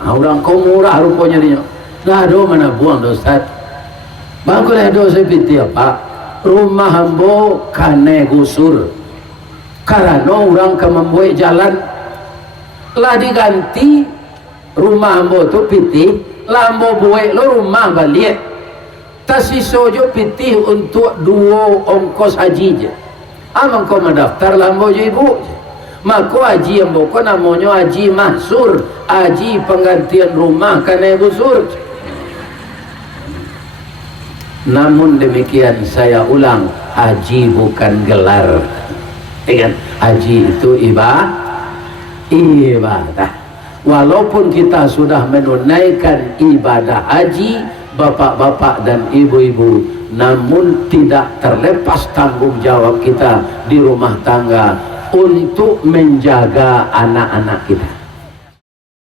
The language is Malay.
Orang kau murah rupanya dia. Ngado mana buang Ustaz. Bagus dosa piti apa? Rumah hambo kane gusur. Karena orang membuat jalan lah diganti rumah hambo tu piti, lambo buat lo rumah balik. Tasisojo piti untuk dua ongkos haji je. Amang kau mendaftar lambo je ibu. Maka haji yang bukan namanya haji mahsur, haji penggantian rumah karena busur. Namun demikian saya ulang, haji bukan gelar. Ingat, haji itu ibadah. Walaupun kita sudah menunaikan ibadah haji, bapak-bapak dan ibu-ibu, namun tidak terlepas tanggung jawab kita di rumah tangga untuk menjaga anak-anak kita.